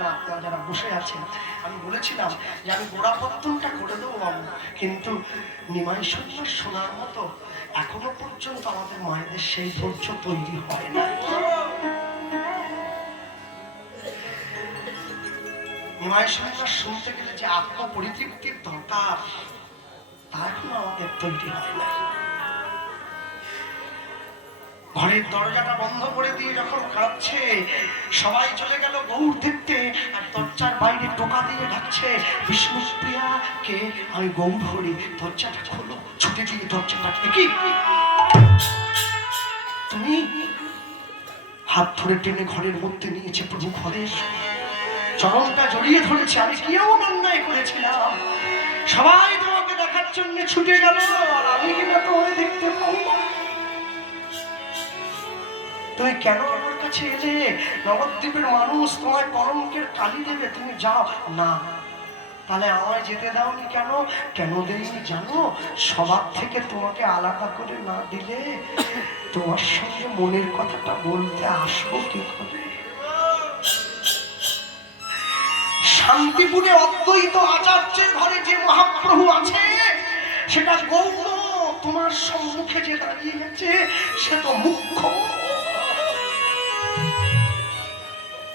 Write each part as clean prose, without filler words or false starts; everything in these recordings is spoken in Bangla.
না, আপনারা যারা বসে আছেন, আমি বলেছিলাম যে আমি গোড়াপত্তনটা করে দেবো বাবু, কিন্তু নিমাই সুন্দর শোনার মতো এখনো পর্যন্ত আমাদের মায়েদের সেই ধৈর্য তৈরি হয় না। নিমাই সুন্দর শুনতে গেলে যে আত্মপরিতৃপ্তির দরকার, তা এখনো আমাদের তৈরি হয় না। ঘরের দরজাটা বন্ধ করে দিয়ে যখন কাঁদছে, সবাই চলে গেল গৌর দেখতে, আর দরজার বাইরে টোকা দিয়ে ডাকছে, বিষ্ণুপ্রিয়া কে? আমি গৌর হরি। দরজাটা খোলো। ছুটে দিয়ে দরজাটা, কি তুমি? হাত ধরে টেনে ঘরের মধ্যে নিয়েছে প্রভু, ঘরে চরণটা জড়িয়ে ধরেছে। আমি কি এমন অন্যায় করেছিলাম? সবাই তোমাকে দেখার জন্য ছুটে গেল, আর আমি কিনা তোমায় দেখতে পাই না। তুমি কেন আমার কাছে এলে? নবদ্বীপের মানুষ তোমায় কলঙ্কের কালি দেবে, তুমি যাও না। তাহলে আমায় যেতে দাওনি কেন? কেন দেইনি জানো? সবার থেকে তোমাকে আলাদা করে না দিলে তোমার সঙ্গে মনের কথাটা বলতে আসবো কি করে? শান্তিপুরে অদ্বৈত আচার্যের ঘরে যে মহাপ্রভু আছে, সেটা গৌর তোমার সম্মুখে যে দাঁড়িয়ে গেছে, সে তো মুখ্য।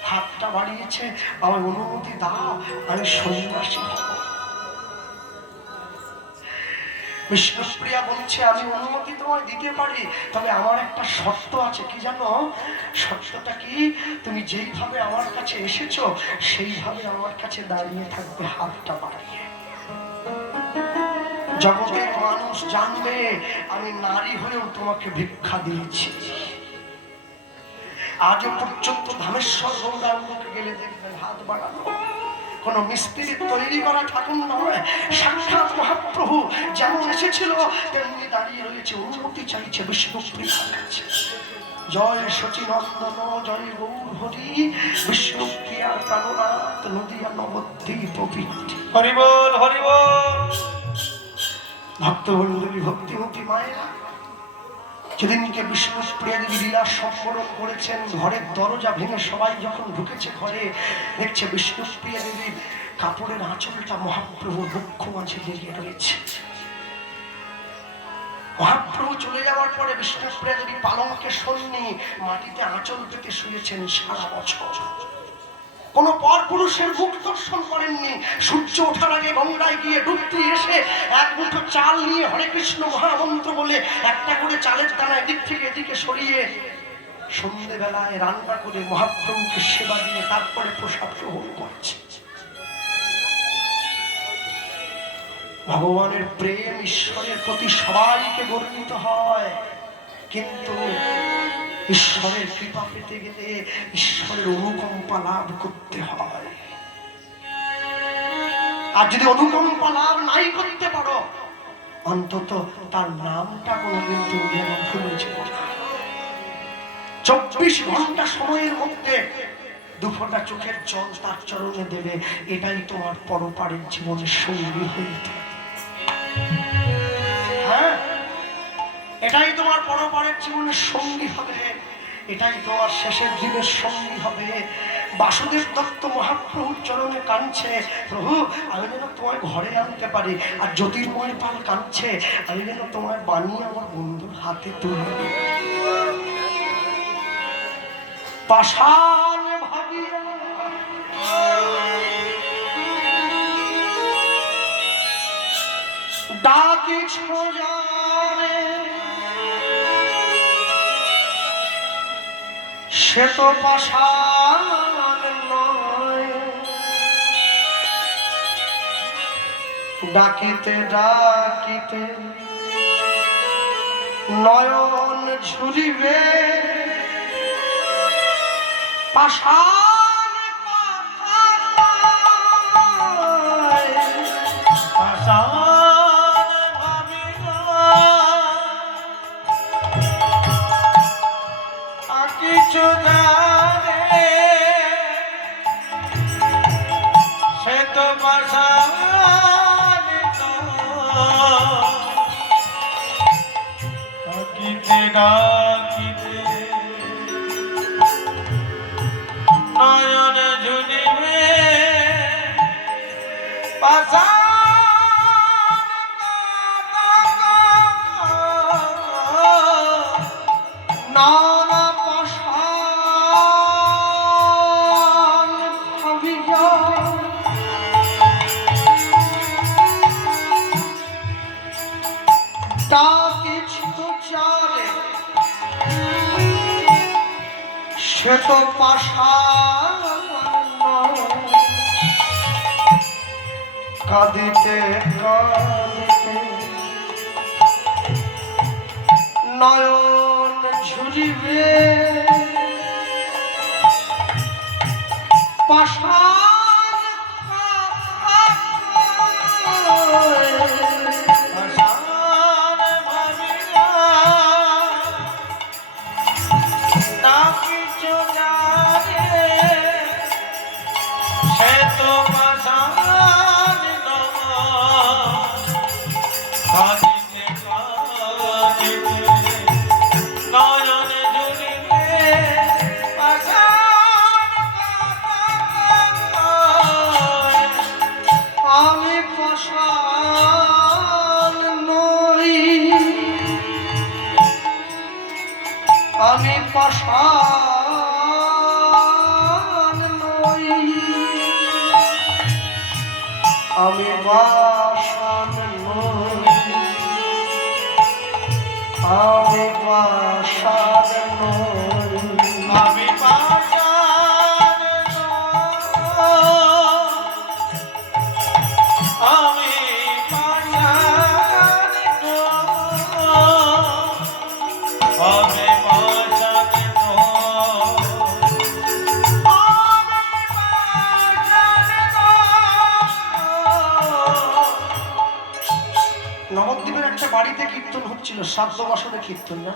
হাতটা বাড়িয়েছে, আমার অনুমতি দাও, আমি সন্ন্যাসী হব। বিষ্ণুপ্রিয়া বলছে, আমি অনুমতি তোমায় দিতে পারি, তবে আমার একটা শর্ত আছে। কি জানো শর্তটা কি? তুমি যেইভাবে আমার কাছে এসেছো সেইভাবে আমার কাছে দাঁড়িয়ে থাকবে, হাতটা বাড়িয়ে। জগতের মানুষ জানবে আমি নারী হয়েও তোমাকে ভিক্ষা দিয়েছি। আজও পর্যন্ত ধামেশ্বর গৌরাঙ্গকে গেলে দেখবেন হাত বাড়ানো। কোন মিস্ত্রি তৈরি করা ঠাকুর নয়, সাক্ষাৎ মহাপ্রভু যেমন এসেছিল তেমনি দাঁড়িয়ে রয়েছে, অনুমতি চাইছে বিষ্ণুপ্রিয়ার কাছে। জয় সচিনন্দন জয় গৌর হরি, বিষ্ণুপ্রিয়ার প্রাণনাথ নদিয়া নবদ্বীপ পীঠ। হরি বল হরি বল। ভক্তমণ্ডলী, ভক্তিমতী মায়েরা, যেদিনকে বিষ্ণুপ্রিয়া দেবী লীলা সম্পূর্ণ করেছেন, ঘরের দরজা ভেঙে সবাই যখন ঢুকেছে ঘরে, দেখছে বিষ্ণুপ্রিয়া দেবীর কাপড়ের আঁচলটা মহাপ্রভুর বক্ষ মাঝে লেগে রয়েছে। মহাপ্রভু চলে যাওয়ার পরে বিষ্ণুপ্রিয়া দেবী পালঙ্কে শোননি, মাটিতে আঁচল পেতে শুয়েছেন সারা বছর। কোন পর পুরুষের মুখ দর্শন করেননি। সূর্য ওঠার আগে গঙ্গায় গিয়ে ডুবতে এসে এক মুঠো চাল নিয়ে হরে কৃষ্ণ মহামন্ত্র বলে একটা করে চালের দানা এদিক থেকে এদিকে সরিয়ে সন্ধ্যেবেলায় রান্না করে মহাপ্রভুকে সেবা দিয়ে তারপরে প্রসাদ গ্রহণ করছে। ভগবানের প্রেম ঈশ্বরের প্রতি সবাইকে বর্ণিত হয়, কিন্তু ঈশ্বরের কৃপা পেতে গেলে ঈশ্বরের অনুকম্পা লাভ করতে হয়। আর যদি অনুকম্পা লাভ নাই করতে পারো, অন্তত তার নামটা কোনোদিন তুমি যেন ভুলে যেও না। 24 ঘন্টা সময়ের মধ্যে দুফোঁটা চোখের জল তার চরণে দেবে, এটাই তোমার পরপারের জীবনের সঙ্গী হইতে। হ্যাঁ, এটাই তোমার পরপারের জীবনের সঙ্গী হবে, এটাই তোমার শেষের দিনের সঙ্গী হবে। বাসুদেব দত্ত মহাপ্রভুর চরণে কাঁদছে, প্রভু আমি যেন তোমায় ঘরে আনতে পারি। আর জ্যোতির্ময় পাল কাঁদছে, আমি যেন তোমায় বানিয়ে আমার বন্ধুর হাতে তুলে দিই। পাষাণ ভাবিয়া ডাকিছ যারে, সে তো পাষাণ নয়। ডাকিতে ডাকিতে নয়ন ঝুলিবে, পাষাণ পাষাণ ভাবিনা কিছু জানে, সে তো পাষাণ ডাকিতে ডাকিতে নয়ন ঝুলিবে, নানা পাষাণ ভাবিয়া ডাকিছিল চালে, সে তো পাষাণ কাঁদিতে কাঁদিতে নয়ন ঝুরিবে, পাষাণ আমি পাষাণ নই, আমি পাষাণ নই, আমি পাষাণ নই, আমি পাষাণ নই, আমি পাষাণ আমি পাষাণ আমি নবদ্বীপের একটা বাড়িতে কীর্তন হচ্ছিল, শ্রাদ্ধ বাসনে কীর্তন না,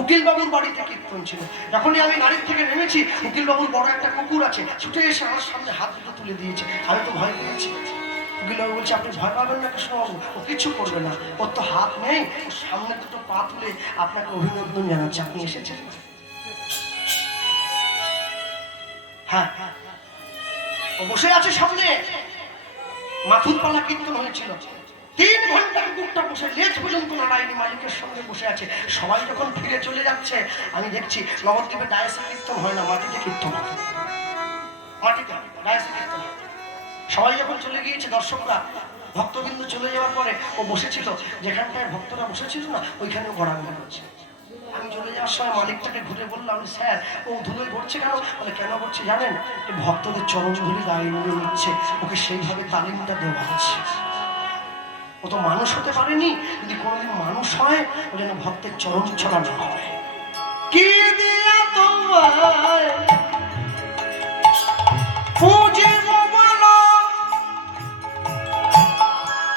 উকিল বাবুর বাড়িতে কীর্তন ছিল। যখনই আমি গাড়ির থেকে নেমেছি, উকিল বাবুর বড় একটা কুকুর আছে, ছুটে এসে আমার সামনে হাত দুটো তুলে দিয়েছে। আমি তো ভয় পেয়েছি। উকিল বাবু বলছে, আপনি ভয় পাবেন না কৃষ্ণবাবু, ও কিছু করবে না, ওর তো হাত নেই, ওর সামনে দুটো পা তুলে আপনাকে অভিনন্দন জানাচ্ছে, আপনি এসেছেন। হ্যাঁ, ও বসে আছে সামনে। মাথুরপালা কীর্তন হয়েছিল, 3 ঘন্টা কুকুরটা বসে লেজ পর্যন্ত নারায়ণী মালিকের সঙ্গে বসে আছে। সবাই যখন ফিরে চলে যাচ্ছে, আমি দেখছি নবদ্বীপে ডায়াসে কীর্তন হয় না, মাটিতে কীর্তন হয়, মাটিতে ডায়াসে কীর্তন হয়। সবাই যখন চলে গিয়েছে, দর্শকরা ভক্তবিন্দু চলে যাওয়ার পরে ও বসেছিল যেখানটায় ভক্তরা বসেছিল না, ওইখানেও ঘোরাঘুরি করছে। আমি চলে যাওয়ার সময় মালিকটাকে ঘুরে বললাম, স্যার ও ধুলোয় পড়ছে কেন? বলে, কেন করছে জানেন? ভক্তদের চরণ ধুলি গায়ে নিয়ে নিচ্ছে, ওকে সেইভাবে তালিমটা দেওয়া হচ্ছে। ও তো মানুষ হতে পারেনি, যদি কোনোদিন মানুষ হয়, ও যেন ভক্তের চরণ ছড়ানো হয়। কি দিয়া তোমায় পুজিব বলো,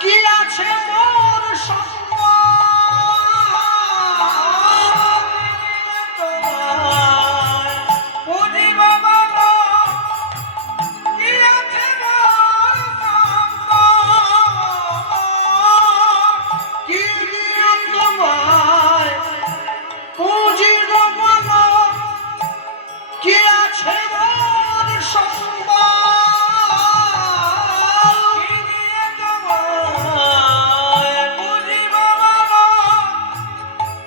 কি আছে মোর সঙ্গ, পুজিব বলো, কি আছে মোর সঙ্গ, কি দিয়া তোমায় পুজিব বলো, কি আছে মোর সঙ্গ, কি দিয়া তোমায় পুজিব বলো,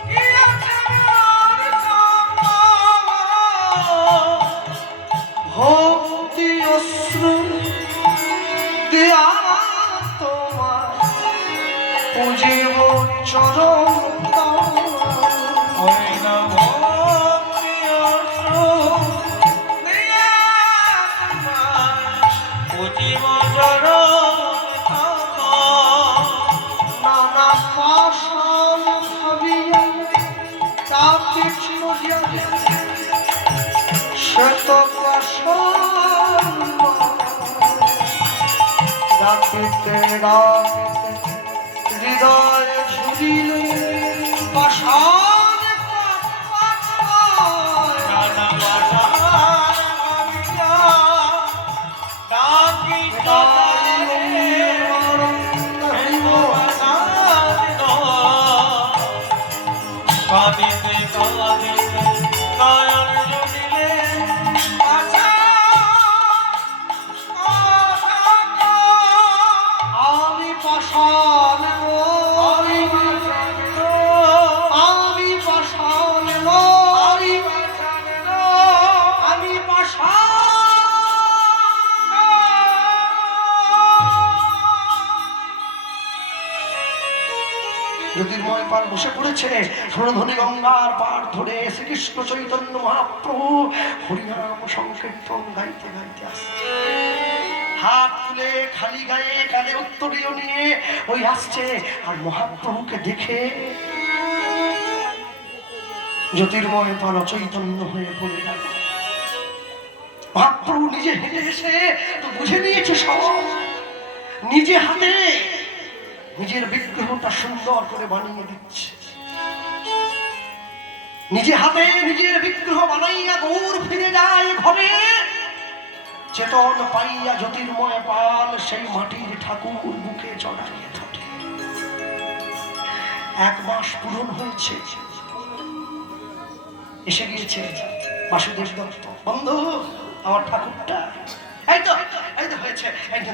কি আছে মোর সঙ্গ, ভক্তি অশ্রু দিয়া তোমার পুজিব চরণ ওই নবদ্বীপ পুজিব নানা পাষাণ ভাবিয়া ডাকিছিল যারে, সে তো পাষাণ ডাকিতে ডাকিতে হৃদয় ঝুরিলে, পাষাণ কাঁদিতে কাঁদিতে নয়ন ঝুলিলে, গোপাল বসে পড়েছে সুরধ্বনি গঙ্গার পাড় ধরে শ্রীকৃষ্ণ চৈতন্য মহাপ্রভু হরিনাম সংকীর্তন গাইতে গাইতে আসছে। হাত তুলে খালি গায়ে কানে উত্তরীয় নিয়ে ওই আসছে। আর মহাপ্রভুকে দেখে জ্যোতির্ময় পাল চৈতন্য হয়ে পড়ে গেল। মহাপ্রভু নিজে হেঁটে এসে তো বুঝে নিয়েছে সব, নিজে হাতে নিজের বিগ্রহটা সুন্দর করে বানিয়ে দিচ্ছে। নিজে হাতে নিজের বিগ্রহ বানাইয়া গৌর ফিরে যায় ঘরে। চেতন পাইয়া জ্যোতির্ময় পাল সেই মাটির ঠাকুর বুকে চড়াইয়া ধরে। 1 মাস পূরণ হয়েছে, এসে গিয়েছে বাসুদেব দত্ত। বন্ধু, আমার ঠাকুরটা এই তো হয়েছে, এই যে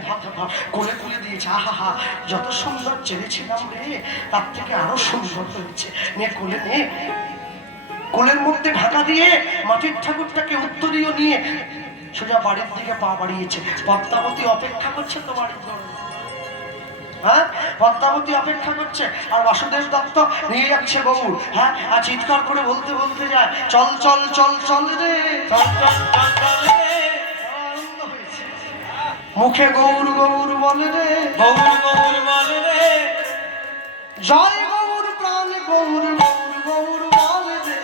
কোলে কোলে দিয়েছে। আহা, যত সুন্দর চেয়েছিলাম রে, তার থেকে আরো সুন্দর হয়েছে। নে কোলে নে। কোলের মধ্যে ঢাকা দিয়ে মাটির ঠাকুরটাকে উত্তরীয় নিয়ে সোজা বাড়ির দিকে পা বাড়িয়েছে। পদ্মাবতী অপেক্ষা করছে তো বাড়ির জন্য। হ্যাঁ, পদ্মাবতী অপেক্ষা করছে। আর বাসুদেব দত্ত নিয়ে যাচ্ছে গৌর। হ্যাঁ, আর চিৎকার করে বলতে বলতে যায়, চল চল চল চল রে, চল চল চল চল রে। আনন্দ হয়েছে। মুখে গৌর গৌর বলে রে, গৌর গৌর বলে রে। জয় গৌর প্রাণ গৌর গৌর গৌর বলে রে,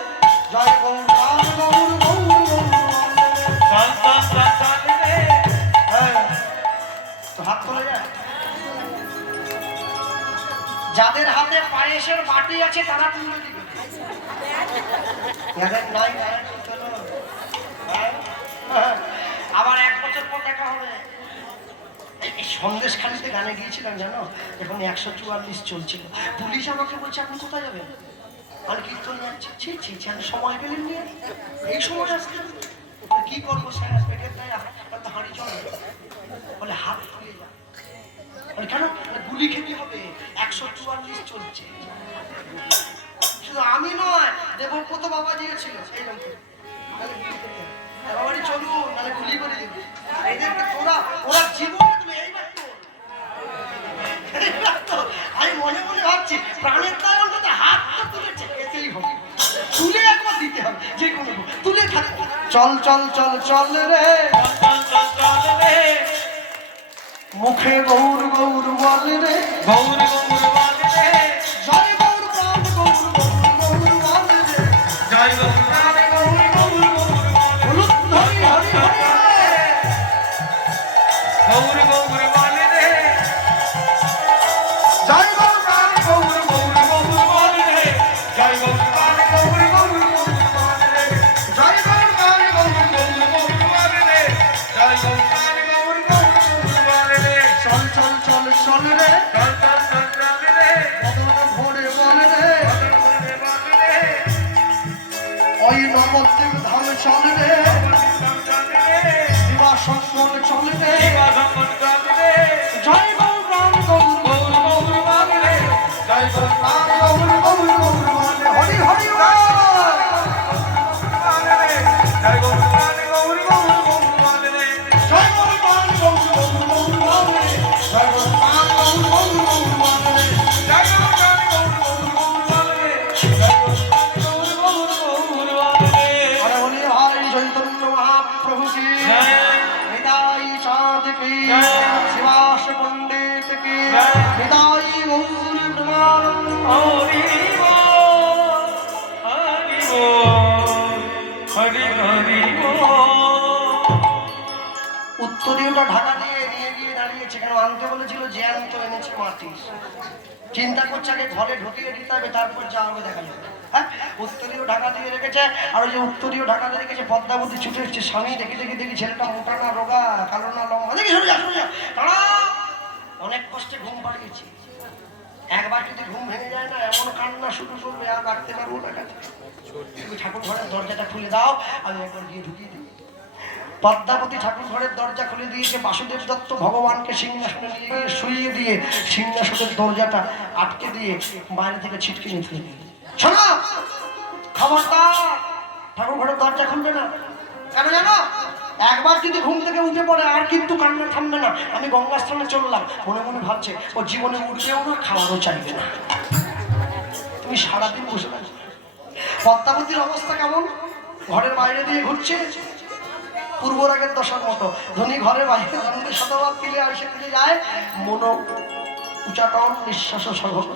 জয় গৌর প্রাণ গৌর গৌর গৌর বলে রে। চল চল চল চল রে। হ্যাঁ, তো হাত তোলা যায়। যাদের হাতে পায়েসের বাটি আছে তারা তুলে দিবে, যাদের নাই তারা তুলতে হবে। আবার 1 বছর পর দেখা হবে। এই সন্দেশখালিতে গানে গিয়েছিলাম জানো, এখন 144 চলছিল। পুলিশ আমাকে বলছে, আপনি কোথায় যাবেন? আমি কীর্তন যাচ্ছি। ছি ছি, আমি সময় পেলেন নিয়ে এই সময় আসছেন, কি করবো স্যার? পেটের দায় তো হাঁড়ি চলে। বলে হাত তুলে যা। কেন? গুলি খেতে হবে, 144 চলছে। শুধু আমি নয়, দেবব্রত বাবা দিয়েছিল সেই লোকে বাবারই চলুন, নাহলে গুলি করে দেবে। এদেরকে ওরা জীবনে তুমি এইবার তো আমি মনে মনে ভাবছি, প্রাণের দায় অন্তত হাতটা তুলেছে, এতেই হবে। তুলে একবার দিতে হবে, যে কোনো তুলে থাকবে। চল চল চল চল রে, চল চল চল রে। মুখে গৌর গৌর বলে রে, গৌর গৌর বলে রে। জয় গৌর প্রাণ গৌর গৌর গৌর বলে রে, জয় গৌর প্রাণ গৌর গৌর গৌর বলে। হলুদ হরি হরি হরি গৌর গৌর বলে রে। জয় গৌর প্রাণ গৌর গৌর গৌর বলে রে। জয় গৌর প্রাণ গৌর গৌর গৌর বলে রে। জয় গৌর প্রাণ গৌর গৌর গৌর বলে রে। জয় গৌর প্রাণ গৌর গৌর গৌর বলে রে। চল চল চল চল রে, চল চল চল চল রে। বদন ভোরে বলে রে, বদন বলে বলে রে। ওই নবদ্বীপ ধাম চল রে, চল চল রে। শিবা সংকল চল রে, শিবা সংকট চল রে। জয় গৌর প্রাণ গৌর গৌর গৌর বলে রে। জয় গৌর প্রাণ গৌর গৌর গৌর বলে হরি হরি বলে রে। জয় গৌর প্রাণ গৌর গৌর গৌর বলে রে। জয় গৌর প্রাণ গৌর গৌর গৌর বলে রে, জয় গৌর প্রাণ গৌর গৌর গৌর বলে রে। জয় গৌর প্রাণ গৌর গৌর গৌর বলে রে। জয় গৌর প্রাণ গৌর গৌর গৌর বলে রে। আরে বলি ভাই চৈতন্য মহাপ্রভু কি জয়। হৃদয় চাঁদ কি জয়। শিবাস পণ্ডিত কি জয়। হৃদয় গৌর প্রেমানন্দ। হরি বল, হরি বল, হরি হরি বল। উত্তরীয়টা ঢাকা দিয়ে নিয়ে গিয়ে দাঁড়িয়েছে, কেন আনতে বলেছিল, জ্যান্ত এনেছে মাটি। চিন্তা করছে আগে ঘরে ঢুকিয়ে দিতে হবে, তারপর যা হবে দেখা যাবে। হ্যাঁ, উত্তরীয় ঢাকা দিয়ে রেখেছে। আর ওই যে উত্তরীয় ঢাকা দিয়ে রেখেছে, পদ্মাবতী ছুটে এসছে। স্বামী দেখি ছেলেটা মোটা না রোগা, কালো না লম্বা, দেখি সরে যা তারা অনেক কষ্টে ঘুম পাড়িয়েছে। একবার যদি ঘুম ভেঙে যায় না, এমন কান্না শুরু করবে, আর রাখতে পারবো না। তুমি ঠাকুর ঘরের দরজাটা খুলে দাও, আমি একবার গিয়ে ঢুকিয়ে দিই। পদ্মাবতী ঠাকুর ঘরের দরজা খুলে দিয়েছে। বাসুদেব দত্ত ভগবানকে সিংহাসনে নিয়ে গিয়ে শুইয়ে দিয়ে সিংহাসনের দরজাটা আটকে দিয়ে বাইরে থেকে ছিটকে নিয়ে ফেলে দিয়ে, শোনো খবরদার ঠাকুর ঘরের দরজা খুলবে না। কেন জানো? একবার যদি ঘুম থেকে উঠে পড়ে আর কিন্তু কান্না থামবে না। আমি গঙ্গা স্থানে চললাম, মনে মনে ভাবছে ও জীবনে উঠবেও না, খাওয়ারও চাইবে না। তুমি সারাদিন বসে থাকো। পদ্মাবতীর অবস্থা কেমন? ঘরের বাইরে দিয়ে ঘুরছে পূর্ব রাগের দশার মতো। ধনী ঘরের বাইরে জন্মের শতভাগ তিলে আসে তিলে যায়, মনো উচাটন নিঃশ্বাস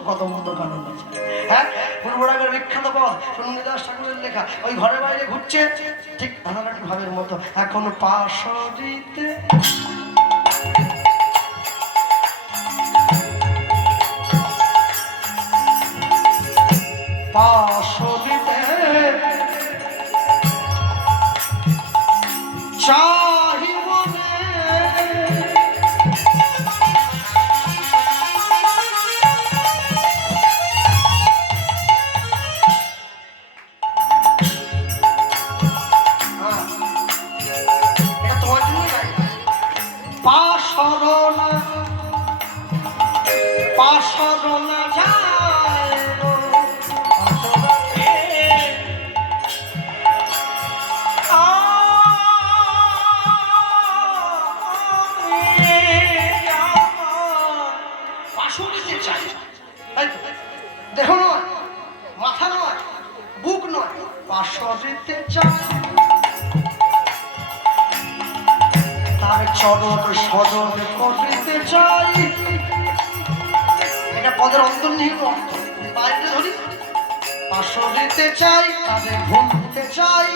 কদম কারণ আছে। হ্যাঁ, পূর্ব রাগের বিখ্যাত পদ চন্দ্রদাস ঠাকুরের লেখা। ওই ঘরের বাইরে ঘুরছে ঠিক ধারাটি ভাবের মতো। এখন পাশরিতে পাশরিতে চাহিব পাশরনা পাশরনা যায় পাশরিতে চাই। দেহ নয়, মাথা নয়, বুক নয়, পাশরিতে চাই। তার চরণ সরণ করিতে চাই। এটা পদের অন্তর্নিহিত অর্থ। বাইরে ধরি পাশরিতে চাই, তাদের ভুলতে চাই,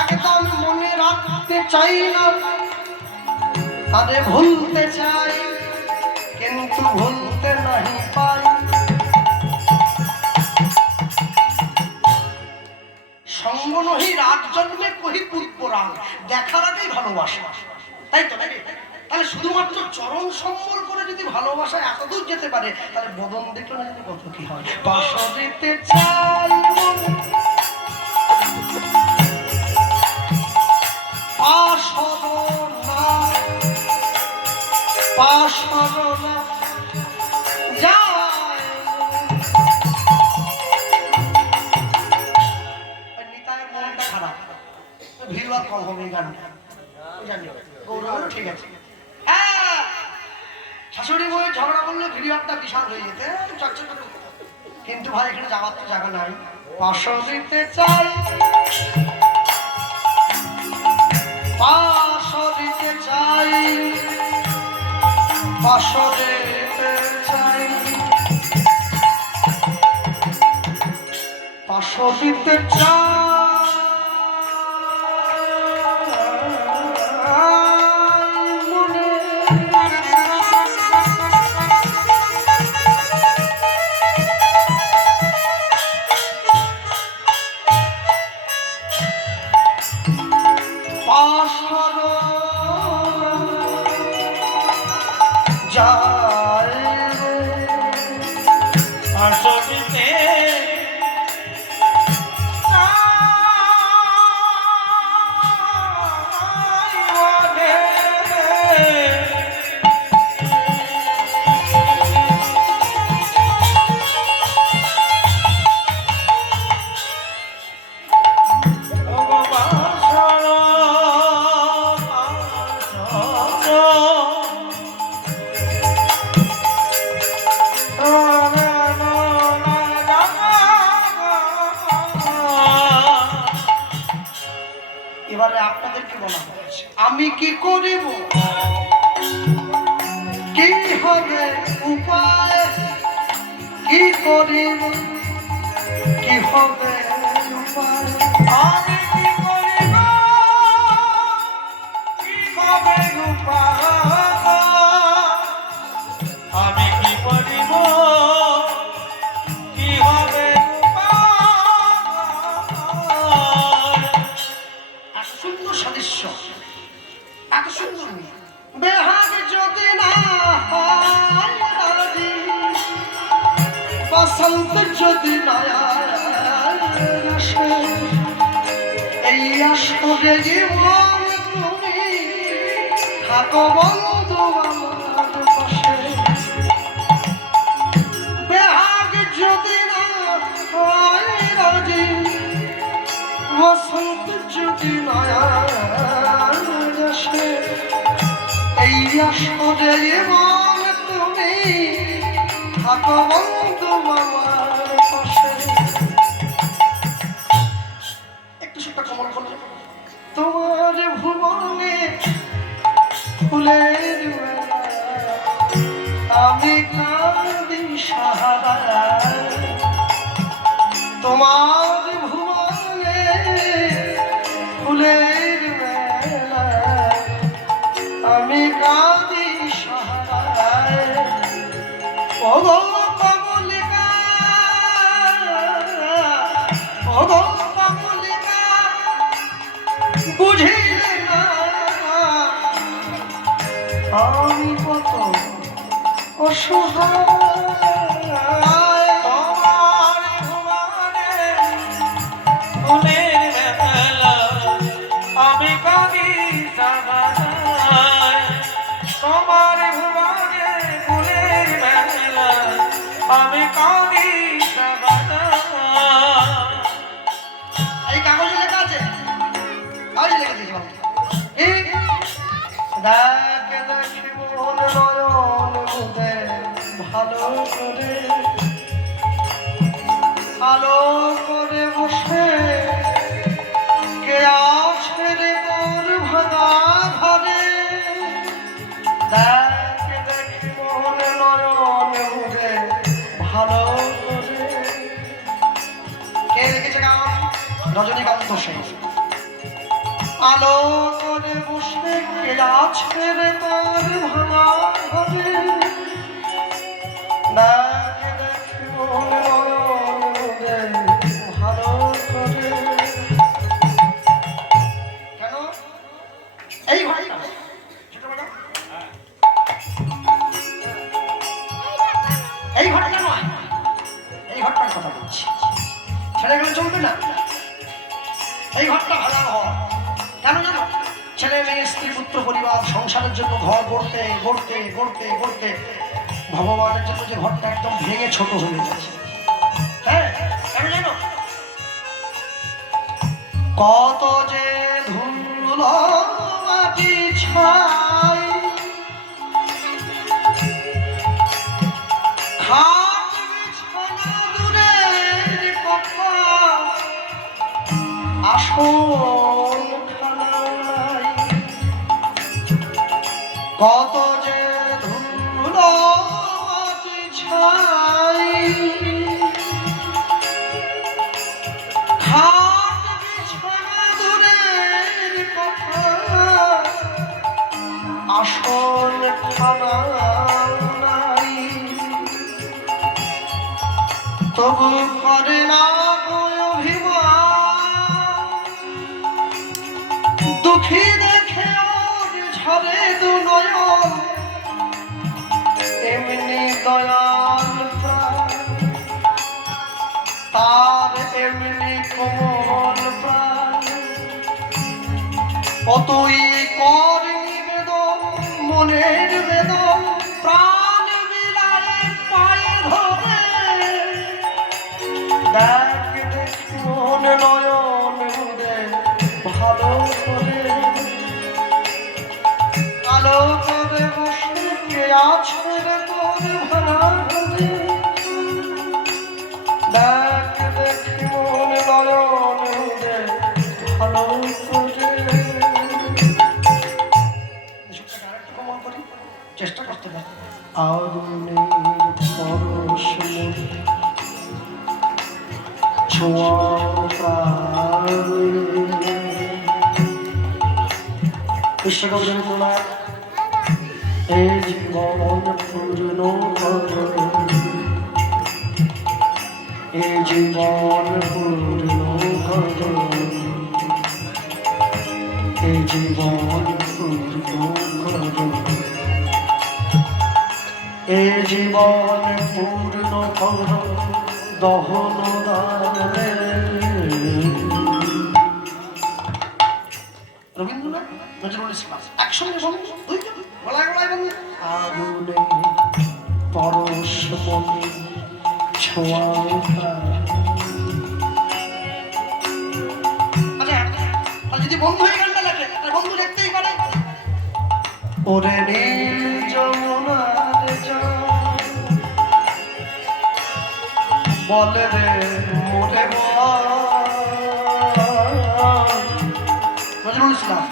একদম মনে রাখতে চাই না, তাদের ভুলতে চাই কিন্তু ভুলতে নাহি পাই। সঙ্গ নহি রাগ জন্মে কহি পূর্ব রাগ, দেখার আগেই ভালোবাসা। তাই তো নাকি? তাহলে শুধুমাত্র চরণ সম্বল করে যদি ভালোবাসা এত দূর যেতে পারে, তাহলে বদন দেখলো না যদি কত কি হয়। পাশরিতে চাই পাশরনা পাশরনা যায়। নিতাইয়ের মনটা খারাপ, ভিড় আর কম হবে এই গানটা জানি। গৌরবেরও ঠিক আছে। শাশুড়ি বউয়ের ঝগড়া করলে ভিড়টা বিশাল হয়ে যেতে, কিন্তু ভাই এখানে যাওয়ার তো জায়গা নাই। পাশরিতে চাই পাশরিতে চাই পাশরিতে চাই পাশরিতে চাই। এবারে আপনাদেরকে বলা হয়েছে, আমি কি করিব, কি হবে উপায়, কি করিব, কি হবে উপায়, আমি কি করিব, কি হবে উপায়, আমি কি করিব, কি হবে সাদৃশ্য, এত সুন্দর বেহাগ যদি না বসন্ত যদি না এই আসরে জীবন তুমি থাকো বন্ধু আমার পাশে। বেহাগ যদি না রাজি বসন্ত যদি নয়া এই আসরে জীবন তুমি থাকো বন্ধু বাবা আমি কত অসহায় তোমার ভুবনে ফুলের মেলা আমি কাঁদি সাবানায় তোমার ভুবনে ফুলের মেলা আমি কাঁদি সাবানায় এই কাগজে লেখা আছে কাগজে লেখা দিয়েছিলাম দেখে দেখি মন নয়ন মুদে ভালো করে আলো করে বসে কে আছে রে মোর ভাঙা ঘরে দেখে দেখি মন নয়ন মুদে ভালো করে কে লিখেছে গান রজনীকান্ত সেন আলো করে বসে কে আছে রে তোর ভাঙা ঘরে দেখে দেখি মন নয়ন মুদে ভালো করে কেন এই ঘরটা এই ঘরটা নয় এই ঘরটার কথা বলছি ছেড়ে গেলে চলবে না এই ঘরটা ভাড়া হয় কেন জানো ছেলে মেয়ে স্ত্রী পুত্র পরিবার সংসারের জন্য ঘর গড়তে গড়তে গড়তে গড়তে ভগবানের জন্য যে ঘরটা একদম ভেঙে ছোট হয়ে গেছে হ্যাঁ কেন জানো কত যে ধুলো মাটি ছাই খাট বিছানা দূরের কথা আসন খানায় কত যে ধুলো মাটি ছাই খাট বিছানা দূরের কথা আসন খানায় তবু করে না দুঃখী দেখে ঝরে দু নয়ন এমনি দয়াল প্রাণ তার এমনি কোমল প্রাণ অতই কর নিবেদন মনের বেদন প্রাণ বিলায় পায়ে ধরে দেখ দেখ মন নয়ন মুদে ভালো করে আলো করে বসে কে আছে রে তোর ভাড়া ঘরে দেখ দেখ মন নয়ন মুদে ভালো করে চেষ্টা করতে পারি আগুনের পরশ ছোঁয়া বিশ্বকবি রবীন্দ্রনাথ এই জীবন পূর্ণ করো এই জীবন পূর্ণ করো এই জীবন পূর্ণ করো এই জীবন পূর্ণ করো দহন দানে রবীন্দ্রনাথ নজরুল ইসলাম একসঙ্গে বলুন দুইটা গলায় গলায় বলুন আগুনে পরশ মনে ছোঁয়া আচ্ছা যদি বন্ধু হয়ে গানটা লাগে তাহলে বন্ধু দেখতেই পারে ওরে নীল যমুনার জল বলে রে মোরে নজরুল ইসলাম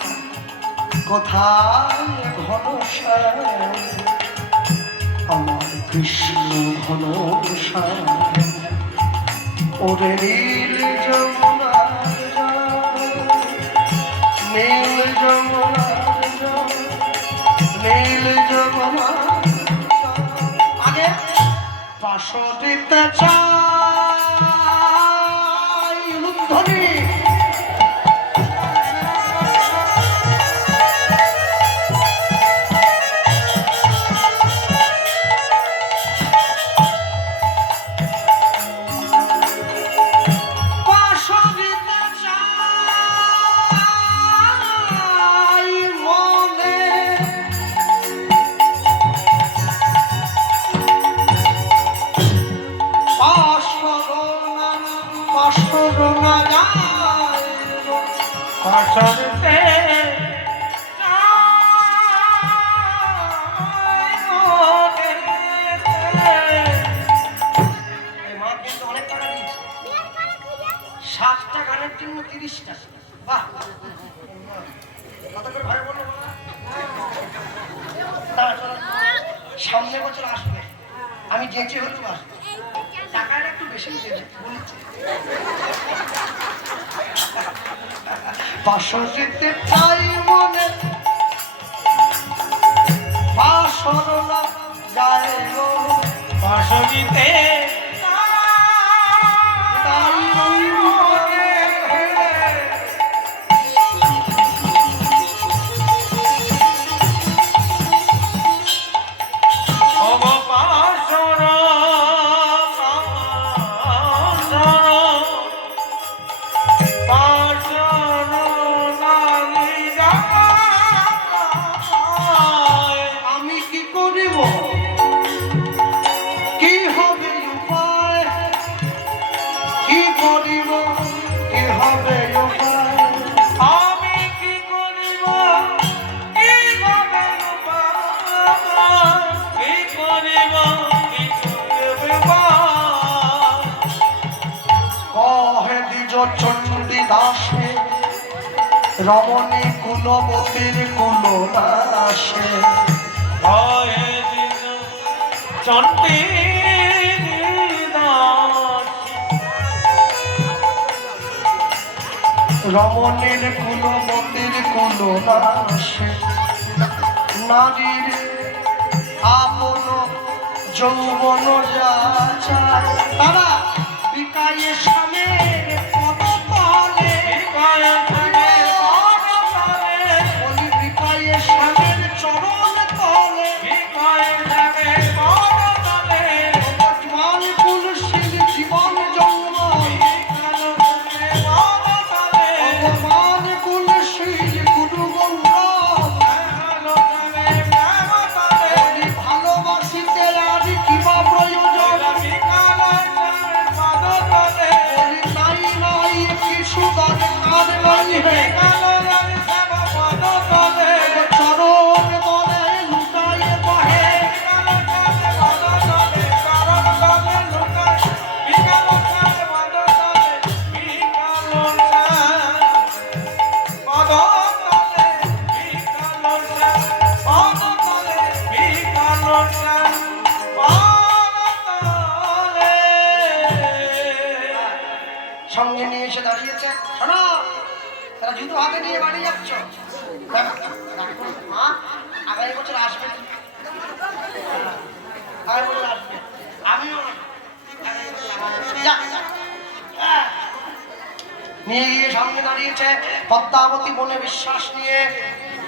কোথায় ঘনশ্যাম আমার কৃষ্ণ ঘনশ্যাম ওরে নীল যমুনার জল নীল যমুনার জল নীল যমুনার আগে পাশো দিতে চাই লুন্ধনি সামনে বছর আসবে, আমি যেচে হলেও আসবো, টাকাটা একটু বেশি দেবে বলেছি। বাসরিতে চাই মনে বাসর না যায় গো, বাসরিতে তাই মনে আমি কি করিব, কি হবে উপায়, কি করিব, কি হবে উপায়, আমি কি করিব, কি হবে উপায়, কি করিব, কি করবে উপায়? কহে দ্বিজ চণ্ডী দাসে রমণী কুলবতীর কুলনাশে, ভয়ে দিন চণ্ডী দাস, রমণীর কুলবতীর কুলনাশে, নারীর আপন যৌবন যা চায়, তারা বিকায়ে স্বামীর পদতলে, বিকায়ে স্বামীর পদতলে, বলি বিকায়ে স্বামীর চরণ তলে, বিকায়ে স্বামীর পদতলে, বর্তমান কুলশীল জীবন যৌবন, ভগবান কুলশীল গুরু গৌরব, বলি ভালোবাসিতে আর কিবা প্রয়োজন, বলি নাই নাই কিছু দরকার নাই হে, চরণ তলে লুকায়ে বহে, সঙ্গে নিয়ে এসে দাঁড়িয়েছে, শোনো তারা জুতো হাতে নিয়ে বাড়ি যাচ্ছ, মা আগামী বছর আসবে, আগামী বছর আসবে, আমিও যা, যা। নিয়ে গিয়ে সামনে দাঁড়িয়েছে পদ্মাবতী বনে বিশ্বাস নিয়ে,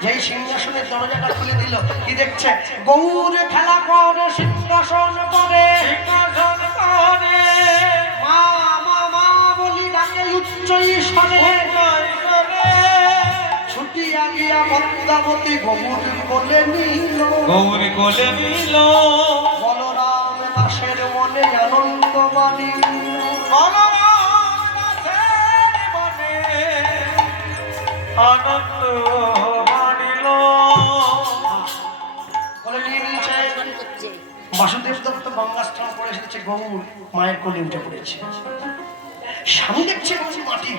যেই সিংহাসনের দরজাটা খুলে দিল, কি দেখছে, গৌর খেলা করে সিংহাসন করে, মা মা মা বলি ডাকে উচ্চ ঈশ্বরে, ছুটিয়া গিয়া পদ্মাবতী গৌর কোলে নিল, গৌরী কোলে নিল, বলরাম দাসের মনে আনন্দ বাণী, আনন্দ মানিল। কোলে নিয়ে নিয়েছে। বাসুদেব দত্ত গঙ্গাস্নান করে এসেছে, গৌর মায়ের কোলে উঠে পড়েছে, স্বামী দেখছে মাটি